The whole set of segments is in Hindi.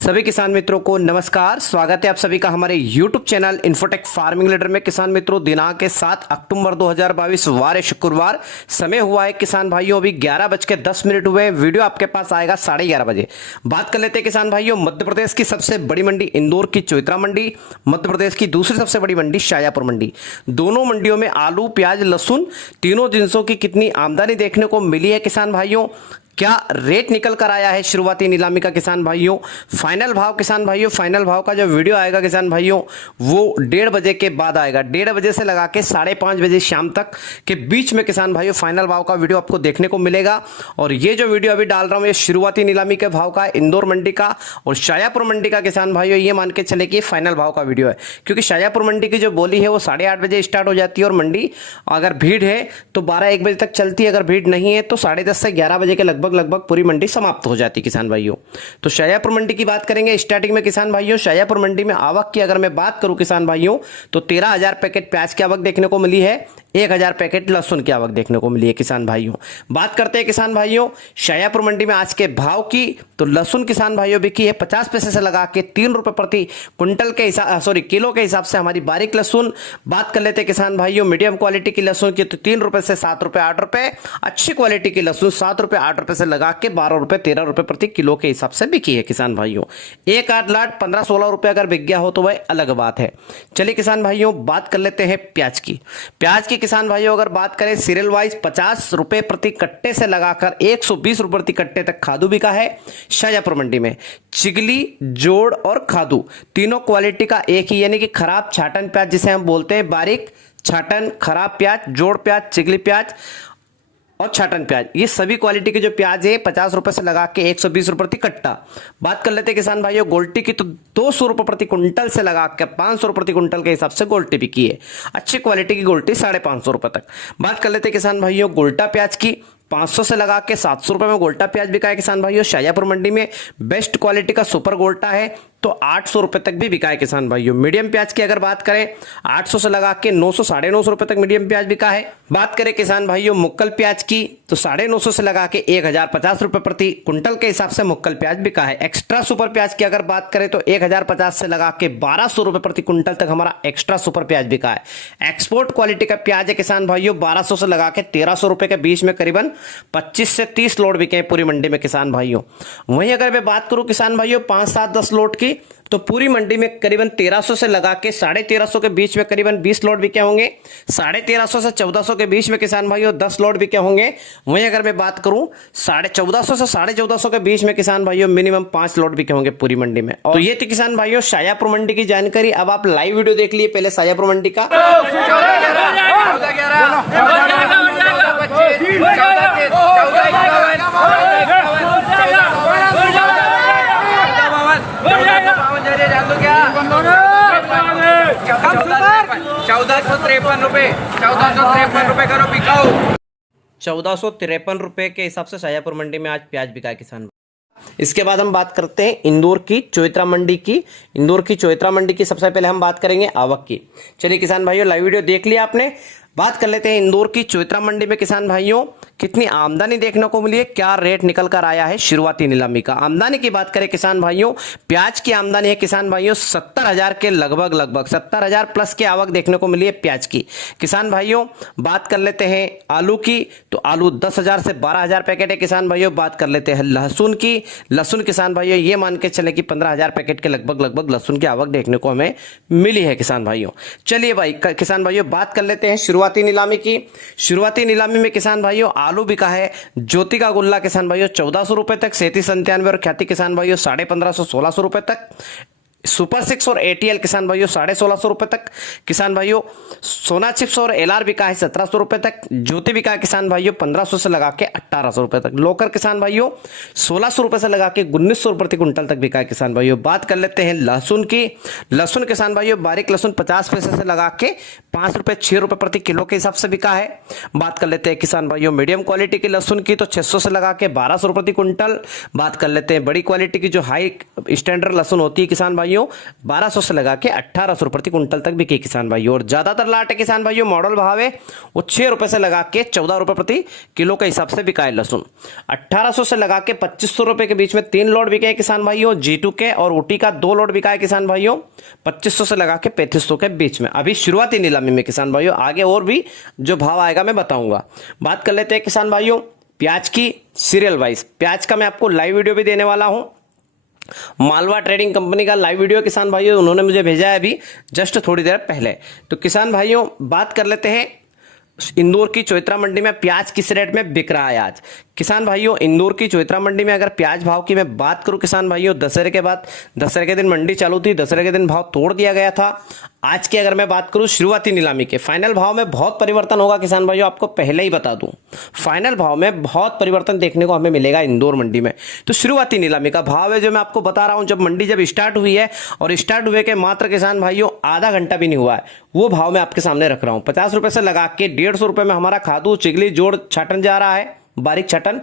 सभी किसान मित्रों को नमस्कार। स्वागत है आप सभी का हमारे YouTube channel infotech farming leader में। किसान मित्रों, दिनांक है 7 अक्टूबर 2022 वार है शुक्रवार। समय हुआ है किसान भाइयों अभी 11:10 हुए। वीडियो आपके पास आएगा 11:30 बजे। बात कर लेते हैं किसान भाइयों, मध्य प्रदेश की सबसे बड़ी मंडी इंदौर की चोइत्रा मंडी, मध्य प्रदेश की दूसरी सबसे बड़ी मंडी शाजापुर मंडी। दोनों मंडियों में आलू, प्याज, लहसुन तीनों जिनसों की कितनी आमदनी देखने को मिली है किसान भाइयों, क्या रेट निकल कर आया है शुरुआती नीलामी का किसान भाइयों, फाइनल भाव किसान भाइयों, फाइनल भाव का जो वीडियो आएगा किसान भाइयों वो 1:30 बजे के बाद आएगा। 1:30 बजे से लगा के 5:30 बजे शाम तक के बीच में किसान भाइयों फाइनल भाव का वीडियो आपको देखने को मिलेगा। और ये जो वीडियो अभी डाल रहा हूँ ये शुरुआती नीलामी के भाव का, इंदौर मंडी का और शाजापुर मंडी का किसान भाइयों, ये मान के चले कि फाइनल भाव का वीडियो है। क्योंकि शाजापुर मंडी की जो बोली है वो 8:30 बजे स्टार्ट हो जाती है और मंडी अगर भीड़ है तो 12-1 बजे तक चलती है, अगर भीड़ नहीं है तो 10:30 से 11 बजे के लगभग पूरी मंडी समाप्त हो जाती किसान भाइयों। तो शाजापुर मंडी की बात करेंगे स्टार्टिंग में किसान भाइयों। शाजापुर मंडी में आवक की अगर मैं बात करूं किसान भाइयों तो 13,000 पैकेट प्याज की आवक देखने को मिली है, 1,000 पैकेट लहसुन की आवक देखने को मिली है किसान भाइयों। बात करते हैं किसान भाइयों शाजापुर मंडी में आज के भाव की, तो लहसुन किसान भाइयों बिकी है 50 पैसे से लगा के 3 रुपए प्रति क्विंटल के हिसाब किलो के हिसाब से हमारी बारीक लहसुन। बात कर लेते हैं किसान भाइयों मीडियम क्वालिटी की लहसुन की, तो 3 रुपए से 7 रुपए 8 रुपए। अच्छी क्वालिटी की लहसुन 7 रुपए 8 रुपए से लगा के 12 रुपए 13 रुपए प्रति किलो के हिसाब से बिकी है किसान भाइयों। एक आध लाट 15-16 रुपए अगर बिक गया हो तो वह अलग बात है। चलिए किसान भाइयों बात कर लेते हैं प्याज की। प्याज की किसान भाइयों अगर बात करें सीरियल वाइज 50 रुपए प्रति कट्टे से लगाकर 120 रुपए प्रति कट्टे तक खादू बिका है शाजापुर मंडी में। चिगली, जोड़ और खादू तीनों क्वालिटी का एक ही, यानी कि खराब छाटन प्याज जिसे हम बोलते हैं, बारीक छाटन, खराब प्याज, जोड़ प्याज, चिगली प्याज और छाटन प्याज, ये सभी क्वालिटी के जो प्याज है 50 रुपए से लगा के 120 रुपए प्रति कट्टा। बात कर लेते हैं किसान भाइयों गोल्टी की, तो 200 रुपए प्रति कुंटल से लगा के 500 रुपए प्रति कुंटल के हिसाब से गोल्टी बिकी है। अच्छी क्वालिटी की गोल्टी 550 रुपए तक। बात कर लेते हैं किसान भाइयों गोल्टा प्याज की, 500 से लगा के 700 रुपए में गोल्टा प्याज बिका है किसान भाइयों शाजापुर मंडी में। बेस्ट क्वालिटी का सुपर गोल्टा है तो 800 रुपए तक भी बिका है किसान भाइयों। मीडियम प्याज की अगर बात करें 800 से लगा के 900 950 रुपए तक मीडियम प्याज बिका है। बात करें किसान भाइयों मुक्कल प्याज की, तो 950 से लगा के 1050 रुपए प्रति कुंटल के हिसाब से मुक्कल प्याज बिका है। एक्स्ट्रा सुपर प्याज की अगर बात करें तो 1050 से लगा के 1200 रुपए प्रति कुंटल तक हमारा एक्स्ट्रा सुपर प्याज बिका है। एक्सपोर्ट क्वालिटी का प्याज है किसान भाइयों 1200 से लगा के 1300 रुपए के बीच में करीबन 25 से 30 लोड बिके पूरी मंडी में किसान भाइयों। वहीं अगर मैं बात करूं किसान भाइयों 5, 7, 10 लोड की, तो पूरी मंडी में करीबन 1300 से लगा के 1350 के बीच में करीबन 20 लोड बिके होंगे। 1350 से 1400 के बीच में किसान भाइयों 10 लोड बिके होंगे। वहीं अगर मैं बात करूं 1450 से 1450 के बीच में किसान भाइयों मिनिमम 5 लोड बिके होंगे पूरी मंडी में। और ये थी किसान भाइयों शाजापुर मंडी की जानकारी। अब आप लाइव वीडियो देख लिए पहले शाजापुर मंडी का। ₹1453 करो बिकाओ। 1453 के हिसाब से शाजापुर मंडी में आज प्याज बिका है किसान। इसके बाद हम बात करते हैं इंदौर की चोइत्रा मंडी की। इंदौर की चोइत्रा मंडी की सबसे पहले हम बात करेंगे आवक की। चलिए किसान भाइयों लाइव वीडियो देख लिया आपने। बात कर लेते हैं इंदौर की चोइत्रा मंडी में किसान भाइयों कितनी आमदनी देखने को मिली है, क्या रेट निकल कर आया है शुरुआती नीलामी का। आमदनी की बात करें किसान भाइयों, प्याज की आमदनी है किसान भाइयों 70,000 के लगभग 70,000 प्लस की आवक देखने को मिली है प्याज की किसान भाइयों। बात कर लेते हैं आलू की, तो आलू 10,000 से 12,000 पैकेट है किसान भाइयों। बात कर लेते हैं लहसुन की, लहसुन किसान भाइयों ये मान के चले कि 15,000 पैकेट के लगभग लहसुन की आवक देखने को हमें मिली है किसान भाइयों। चलिए भाई किसान भाइयों बात कर लेते हैं शुरुआती नीलामी की। शुरुआती नीलामी में किसान भाइयों आलू बिका है ज्योति का गुल्ला किसान भाइयों 1400 रुपए तक, 3797 और ख्याति किसान भाइयों 1550 1600 रुपए तक। सुपर 6 और एटीएल किसान भाइयों 1650 रुपए तक किसान भाइयों। सोना चिप्स और एलआर बिका है 1700 रुपए तक। ज्योति बिका है किसान भाइयों 1500 से लगा के 1800 रुपए तक। लोकर किसान भाइयों 1600 रुपए से लगा के 1900 रुपए प्रति कुंटल तक बिका है किसान भाइयों। बात कर लेते हैं लहसुन की। लहसुन किसान भाइयों बारीक लहसुन 50 पैसे से लगा के 5 रुपए 6 रुपए प्रति किलो के हिसाब से बिका है। बात कर लेते हैं किसान भाइयों मीडियम क्वालिटी की लहसुन की, तो 600 से लगा के 1200 रुपए प्रति कुंटल। बात कर लेते हैं बड़ी क्वालिटी की जो हाई स्टैंडर्ड लहसुन होती है किसान भाइयों भाइयों 1200 से लगा के 1800 प्रति कुंटल तक बिके किसान भाइयों। और ज्यादातर लाट है किसान भाइयों, मॉडल भाव है वो 6 रुपए से लगा के 14 रुपए प्रति किलो के हिसाब से बिका है लहसुन। 1800 से लगा के 2500 रुपए के बीच में 3 लोड बिके हैं किसान भाइयों। G2 के और ऊटी का 2 लोड बिका है किसान भाइयों 2500 से लगा के 3500 के बीच में। अभी शुरुआती नीलामी में किसान भाइयों, आगे और भी जो भाव आएगा मैं बताऊंगा। बात कर लेते हैं किसान भाइयों प्याज की सीरियल वाइज। प्याज का मैं आपको लाइव वीडियो भी देने वाला हूं। मालवा ट्रेडिंग कंपनी का लाइव वीडियो किसान भाइयों उन्होंने मुझे भेजा है अभी जस्ट थोड़ी देर पहले। तो किसान भाइयों बात कर लेते हैं इंदौर की चौइत्रा मंडी में प्याज किस रेट में बिक रहा है आज। किसान भाइयों इंदौर की चौइत्रा मंडी में अगर प्याज भाव की मैं बात करूं किसान भाइयों, दशहरे के बाद, दशहरे के दिन मंडी चालू थी, दशहरे के दिन भाव तोड़ दिया गया था। आज की अगर मैं बात करूं शुरुआती नीलामी के, फाइनल भाव में बहुत परिवर्तन होगा किसान भाइयों, आपको पहले ही बता दूं फाइनल भाव में बहुत परिवर्तन देखने को हमें मिलेगा इंदौर मंडी में। तो शुरुआती नीलामी का भाव है जो मैं आपको बता रहा हूं, जब मंडी जब स्टार्ट हुई है और स्टार्ट हुए के मात्र किसान भाइयों आधा घंटा भी नहीं हुआ है, वो भाव मैं आपके सामने रख रहा हूं। 50 रुपए से लगा के 150 रुपए में हमारा खादू चिगली जोड़ छाटन जा रहा है, बारीक छटन।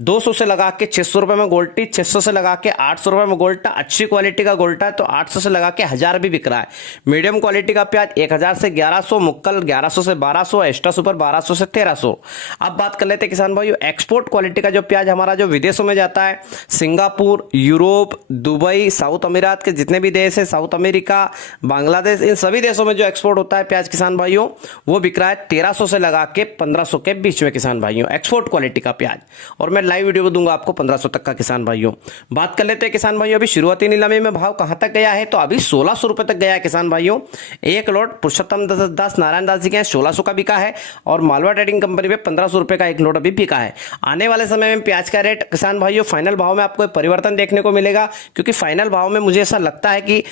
200 से लगा के 600 रुपए में गोल्टी, 600 से लगा के 800 रुपए में गोल्टा। अच्छी क्वालिटी का गोल्टा तो 800 से लगा के 1000 भी बिक रहा है। मीडियम क्वालिटी का प्याज 1000 से 1100, मुक्कल 1100 से 1200, एक्स्ट्रा सुपर 1200 से 1300। अब बात कर लेते हैं किसान भाइयों एक्सपोर्ट क्वालिटी का जो प्याज हमारा जो विदेशों में जाता है, सिंगापुर, यूरोप, दुबई, साउथ अमीरात के जितने भी देश है, साउथ अमेरिका, बांग्लादेश, इन सभी देशों में जो एक्सपोर्ट होता है प्याज किसान भाइयों वो बिक रहा है 1300 से लगा के 1500 के बीच में किसान भाइयों एक्सपोर्ट क्वालिटी का प्याज। और मैं लाइव वीडियो दूंगा आपको 1500 तक का किसान भाइयों। बात कर लेते हैं किसान भाइयों अभी शुरुआती नीलामी में भाव कहां तक गया है, तो अभी 1600 रुपए तक गया है किसान भाइयों। एक लोड पुरुषोत्तम दास नारायण दास जी के 1600 का बिका है और मालवा ट्रेडिंग कंपनी पे 1500 रुपए का एक लोड अभी बिका है। आने वाले समय में प्याज का रेट किसान भाइयों फाइनल भाव में आपको परिवर्तन देखने को मिलेगा, क्योंकि फाइनल भाव में मुझे ऐसा लगता है कि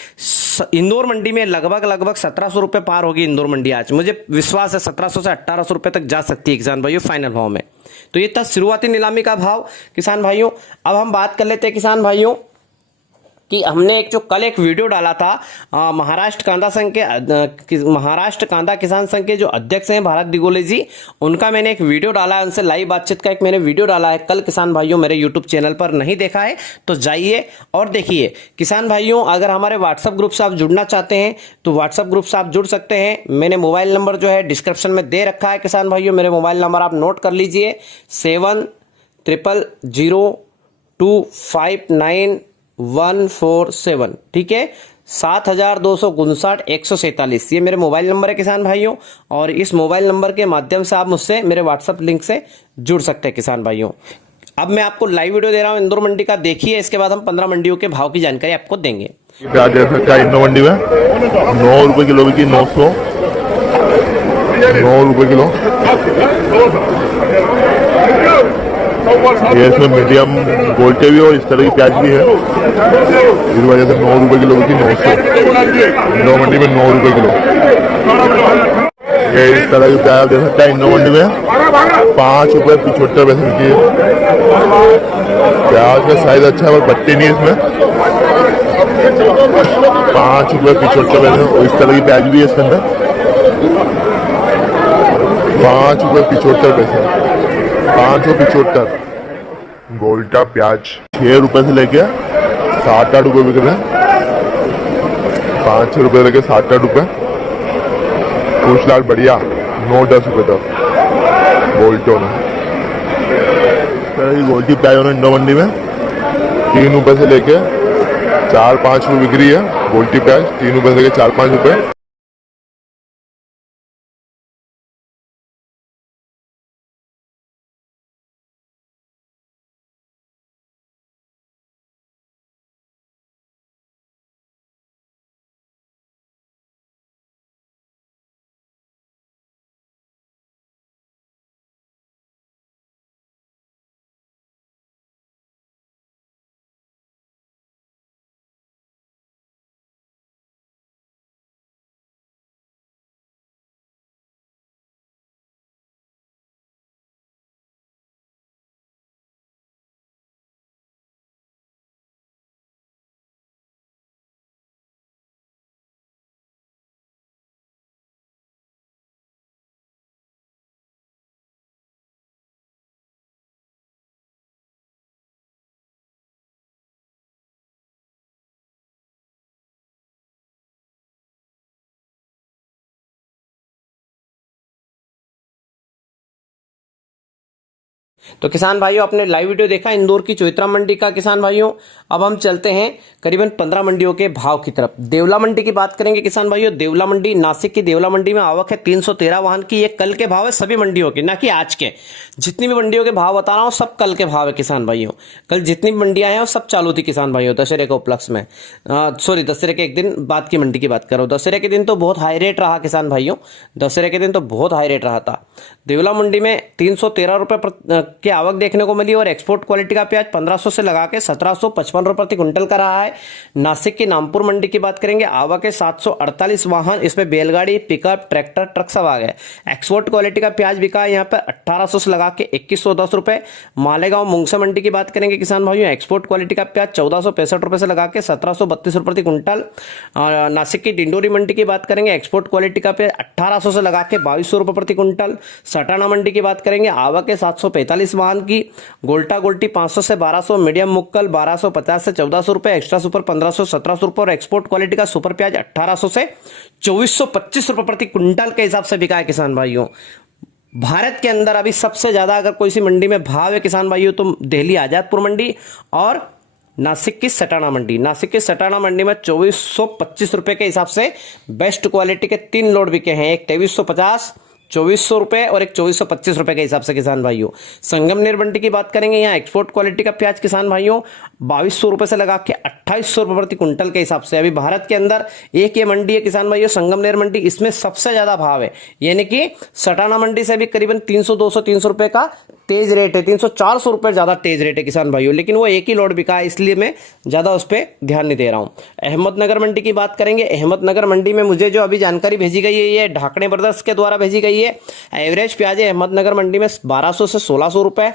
इंदौर मंडी में लगभग 1700 रुपए पार होगी इंदौर मंडी आज। मुझे विश्वास है 1700 से 1800 रुपए तक जा सकती है किसान भाइयों फाइनल भाव में। तो ये था शुरुआती नीलामी का भाव किसान भाइयों। अब हम बात कर लेते हैं किसान भाइयों कि हमने एक जो कल एक वीडियो डाला था महाराष्ट्र कांदा किसान संघ के जो अध्यक्ष हैं भारत दिगोले जी, उनका मैंने एक वीडियो डाला है, उनसे लाइव बातचीत का एक मैंने वीडियो डाला है कल किसान भाइयों मेरे यूट्यूब चैनल पर। नहीं देखा है तो जाइए और देखिए किसान भाइयों। अगर हमारे व्हाट्सएप ग्रुप से आप जुड़ना चाहते हैं तो व्हाट्सएप ग्रुप से आप जुड़ सकते हैं। मैंने मोबाइल नंबर जो है डिस्क्रिप्शन में दे रखा है किसान भाइयों, मेरे मोबाइल नंबर आप नोट कर लीजिए 7000259 147, ठीक है 7259 ये मेरे मोबाइल नंबर है किसान भाइयों। और इस मोबाइल नंबर के माध्यम से आप मुझसे मेरे व्हाट्सएप लिंक से जुड़ सकते हैं किसान भाइयों। अब मैं आपको लाइव वीडियो दे रहा हूं इंदौर मंडी का, देखिए इसके बाद हम 15 मंडियों के भाव की जानकारी आपको देंगे। प्याज दे सकता है इंदौर मंडी में 9 रुपए किलो की 9 रुपए किलो। ये इसमें मीडियम गोल्टे भी और इस तरह की प्याज भी है, इस वजह से 9 रुपए किलो की 900 इंदौर मंडी में 9 रुपए किलो। ये इस तरह की प्याज दे सकता है इंदौर मंडी में 5 रुपए 75 पैसे की। प्याज का साइज अच्छा है और बट्टी नहीं इसमें, 5 रुपए 75 पैसे। और इस तरह की प्याज भी है इसके अंदर 5 रुपए 75 पैसे, 575। गोल्टा प्याज 6 रुपए से लेके 7-8 रुपए बिक रहे हैं, 5-6 रुपए लेके 7-8 रुपए। कुछ लाल बढ़िया 9-10 रुपए तक गोल्टो में। गोल्टी प्याज इंदौर मंडी में 3 रुपए से लेके 4-5 रुपए बिक रही है। गोल्टी प्याज 3 रुपए से लेके 4-5 रुपए। तो किसान भाइयों, आपने लाइव वीडियो देखा इंदौर की चोइत्रा मंडी का। किसान भाइयों, अब हम चलते हैं करीबन 15 मंडियों के भाव की तरफ। देवला मंडी की बात करेंगे किसान भाइयों। देवला मंडी, नासिक की देवला मंडी में आवक है 313 वाहन की। ये कल के भाव है सभी मंडियों के, ना कि आज के। जितनी भी मंडियों के भाव बता रहा हूँ सब कल के भाव है किसान भाइयों। कल जितनी भी मंडियां हैं वो सब चालू थी किसान भाइयों, दशहरे के उपलक्ष्य में। सॉरी, दशहरे के एक दिन बाद की मंडी की बात कर रहा हूँ। दशहरे के दिन तो बहुत हाई रेट रहा किसान भाइयों, दशहरे के दिन तो बहुत हाई रेट रहा था। देवला मंडी में 313 रुपए की आवक देखने को मिली और एक्सपोर्ट क्वालिटी का प्याज 1500 से लगा के 1755 रुपए प्रति क्विंटल का रहा है। नासिक की नामपुर मंडी की बात करेंगे, आवक है 748 वाहन, इसमें बैलगाड़ी, पिकअप, ट्रैक्टर, ट्रक सब आ गए। एक्सपोर्ट क्वालिटी का प्याज बिका है यहाँ पर 1800 से लगा के 2110 रुपए। मालेगांव मुंगसा मंडी की बात करेंगे किसान भाइयों, एक्सपोर्ट क्वालिटी का प्याज 1465 रुपए से लगा के 1732 रुपए प्रति क्विंटल। नासिक की डिंडोरी मंडी की बात करेंगे, एक्सपोर्ट क्वालिटी का प्याज 1800 से लगा के 2200 रुपए प्रति क्विंटल। सटाना मंडी की बात करेंगे, आवक है 745 वाहन की। गोल्टा गोल्टी 500 से 1200, मीडियम मुक्कल 1250 से 1400 रुपए, एक्स्ट्रा सुपर 1500 1700 रुपए और एक्सपोर्ट क्वालिटी का सुपर प्याज 1800 से 2425 रुपए प्रति क्विंटल के हिसाब से बिका है किसान भाइयों। भारत के अंदर अभी सबसे ज्यादा अगर कोई सी मंडी में भाव है किसान भाइयों तो दिल्ली आजादपुर मंडी और नासिक की सटाना मंडी। नासिक की सटाना मंडी में 2425 रुपए के हिसाब से बेस्ट क्वालिटी के 3 लोड बिके हैं, एक 2350, 2400 रुपए और एक 2425 रुपए के हिसाब से किसान भाइयों। संगमनेर मंडी की बात करेंगे, यहाँ एक्सपोर्ट क्वालिटी का प्याज किसान भाइयों 2200 रुपए से लगा के 2800 रुपए प्रति क्विंटल के हिसाब से। अभी भारत के अंदर एक ये मंडी है किसान भाइयों, संगमनेर मंडी, इसमें सबसे ज्यादा भाव है, यानी कि सटाना मंडी से भी करीबन 300 200 300 रुपए का तेज रेट है, 300 400 रुपए ज्यादा तेज रेट है किसान भाइयों, लेकिन वो एक ही लोड बिका है, इसलिए मैं ज्यादा उस पर ध्यान नहीं दे रहा हूं। अहमदनगर मंडी की बात करेंगे, अहमदनगर मंडी में मुझे जो अभी जानकारी भेजी गई है ये ढाकणे ब्रदर्स के द्वारा भेजी गई है। एवरेज प्याज है अहमदनगर मंडी में 1200 से 1600 रुपए,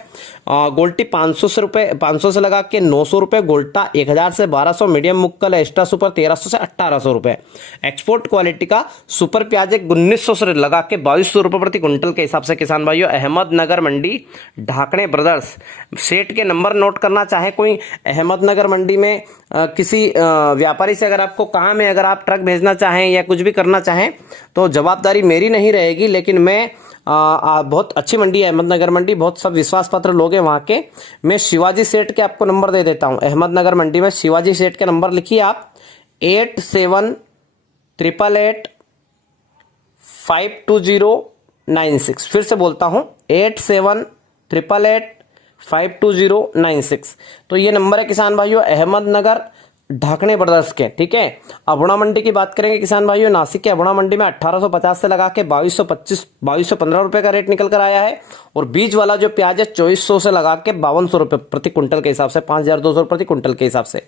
गोल्टी 500 से लगा के 900 रुपए, गोल्टा 1000 से 1200, मीडियम मुक्कल एक्स्ट्रा सुपर 1300 से 1800 रुपए। एक्सपोर्ट क्वालिटी का सुपर प्याज है 1900 से लगा के 2200 रुपए प्रति क्विंटल के हिसाब से किसान भाइयों। अहमदनगर मंडी ढाकणे ब्रदर्स। सेट के नंबर नोट करना चाहे कोई अहमदनगर मंडी में किसी व्यापारी से, अगर आपको काम है, अगर आप ट्रक भेजना चाहें या कुछ भी करना चाहें तो जवाबदारी मेरी नहीं रहेगी, लेकिन मैं बहुत अच्छी मंडी है अहमदनगर मंडी, बहुत सब विश्वास पात्र लोग हैं वहाँ के। मैं शिवाजी सेठ के आपको नंबर दे देता हूँ। अहमदनगर मंडी में शिवाजी सेठ के नंबर लिखिए आप, 878852052096। फिर से बोलता हूँ, 878852052096। तो ये नंबर है किसान भाइयों अहमदनगर ढाकणे ब्रदर्स के, ठीक है। अबुणा मंडी की बात करेंगे किसान भाइयों, नासिक के अबुणा मंडी में 1850 से लगा के 2215 रुपए का रेट निकल कर आया है। और बीज वाला जो प्याज है 2400 से लगा के 5200 रुपए प्रति क्विंटल के हिसाब से, 5200 प्रति क्विंटल के हिसाब से।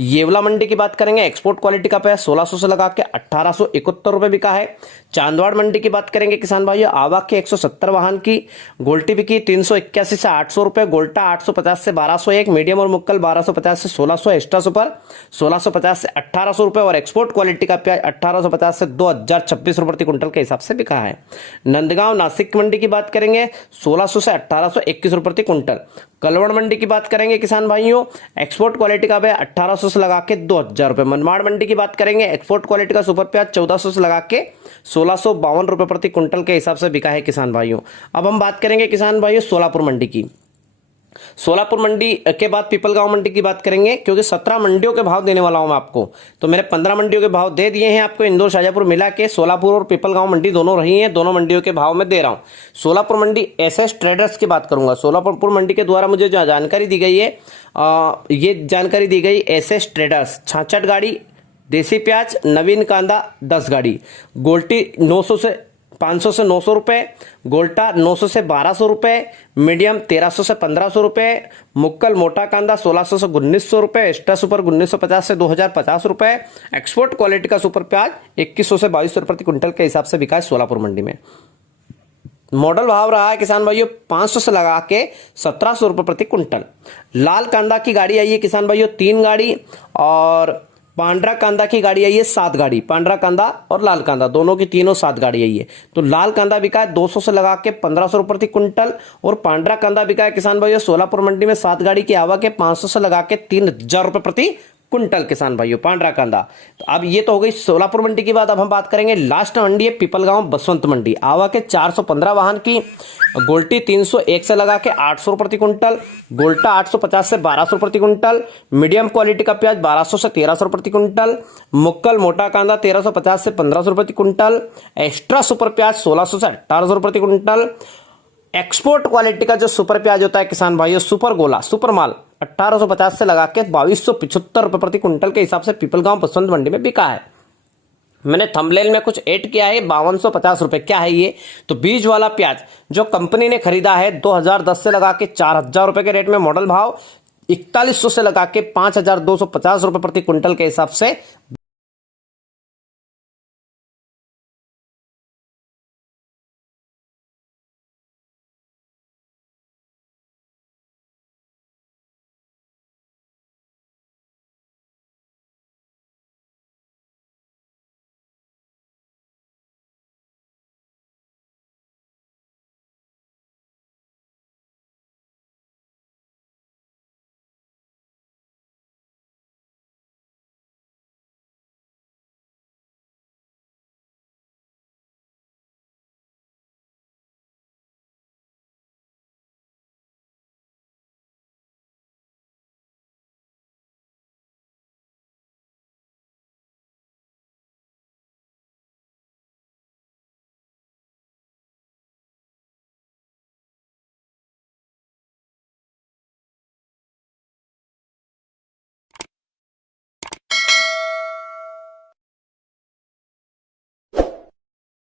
येवला मंडी की बात करेंगे, एक्सपोर्ट क्वालिटी का प्याज 1600 से लगा के 1871 रुपए बिका है। चांदवाड़ मंडी की बात करेंगे किसान भाइयों, आवक के 170 वाहन की, गोल्टी बिकी 381 से 800 रुपए, गोल्टा 850 से 1201, मीडियम और मुक्कल 1250 से 1600, एक्स्ट्रा सुपर 1650 से 1800 रुपए और एक्सपोर्ट क्वालिटी का प्याज 1850 से 2026 रुपए प्रति क्विंटल के हिसाब से बिका है। नंदगांव नासिक मंडी की बात करेंगे, 1600 से 1821 रुपए प्रति क्विंटल। कलवड़ मंडी की बात करेंगे किसान भाइयों, एक्सपोर्ट क्वालिटी का प्याज 1800 से लगा के 2000 रुपए। मनमाड़ मंडी की बात करेंगे, एक्सपोर्ट क्वालिटी का सुपर प्याज 1400 से लगा के 1652 रुपए प्रति क्विंटल के हिसाब से बिका है किसान भाइयों। अब हम बात करेंगे किसान भाइयों सोलापुर मंडी की। सोलापुर मंडी के बाद पिपलगांव मंडी की बात करेंगे, क्योंकि 17 मंडियों के भाव देने वाला हूं मैं आपको, तो मेरे 15 मंडियों के भाव दे दिए हैं आपको। इंदौर शाजापुर मिला के सोलापुर और पिपलगांव मंडी दोनों रही हैं, दोनों मंडियों के भाव में दे रहा हूं। सोलापुर मंडी एसएस ट्रेडर्स की बात करूंगा। सोलापुर मंडी के द्वारा मुझे जो जानकारी दी गई है, ये जानकारी दी गई एसएस ट्रेडर्स। 66 गाड़ी देसी प्याज, नवीन कांदा 10 गाड़ी, गोल्टी 500 से 900 रुपए, गोल्टा 900 से 1200 रुपए, मीडियम 1300 से 1500 रुपए, मुक्कल मोटा कांदा 1600 से 1900 रुपए, एक्स्ट्रा सुपर 1950 से 2050 रुपए। एक्सपोर्ट क्वालिटी का सुपर प्याज 2100 से 2200 रुपए प्रति क्विंटल के हिसाब से बिका है सोलापुर मंडी में। मॉडल भाव रहा है किसान भाइयों 500 से लगा के 1700 रुपए प्रति क्विंटल। लाल कांदा की गाड़ी आई है किसान भाइयों 3 गाड़ी, और पांड्रा कांदा की गाड़ी आई है 7 गाड़ी। पांड्रा कांदा और लाल कांदा दोनों की तीनों 7 गाड़ी आई है। तो लाल कांदा बिका है 200 से लगा के 1500 रुपए प्रति क्विंटल, और पांड्रा कांदा बिका है किसान भाइयों सोलापुर मंडी में 7 गाड़ी की आवक है 500 से लगा के 3000 रुपए प्रति कुंटल किसान भाइयों पांडरा कांदा। तो अब ये तो हो गई सोलापुर मंडी की बात। अब हम बात करेंगे लास्ट मंडी है पिपलगांव बसंत मंडी। आवक है 415 वाहन की। गोल्टी 301 से लगा के 800 रुपये प्रति कुंटल, गोल्टा 850 से 1200 रुपये प्रति कुंटल, मीडियम क्वालिटी का प्याज 1200 से 1300 रुपये प्रति कुंटल, मुक्कल मोटा कांदा 1350 से 1500 रुपये प्रति कुंटल, एक्स्ट्रा सुपर प्याज 1600 से 1800 रुपये प्रति कुंटल, एक्सपोर्ट क्वालिटी का जो सुपर प्याज होता है किसान भाइयों, सुपर गोला सुपर माल 1850 से लगा के 2275 रुपये प्रति कुंटल के हिसाब से पिपलगांव बसंत मंडी में बिका है। मैंने थंबनेल में कुछ ऐड किया है 5250 रुपये। क्या है ये? तो बीज वाला प्याज जो कंपनी ने खरीदा है 2010 से लगा के 4000 रुपये के रेट में, मॉडल भाव 4100 से लगा के 5250 रुपये प्रति कुंटल के हिसाब से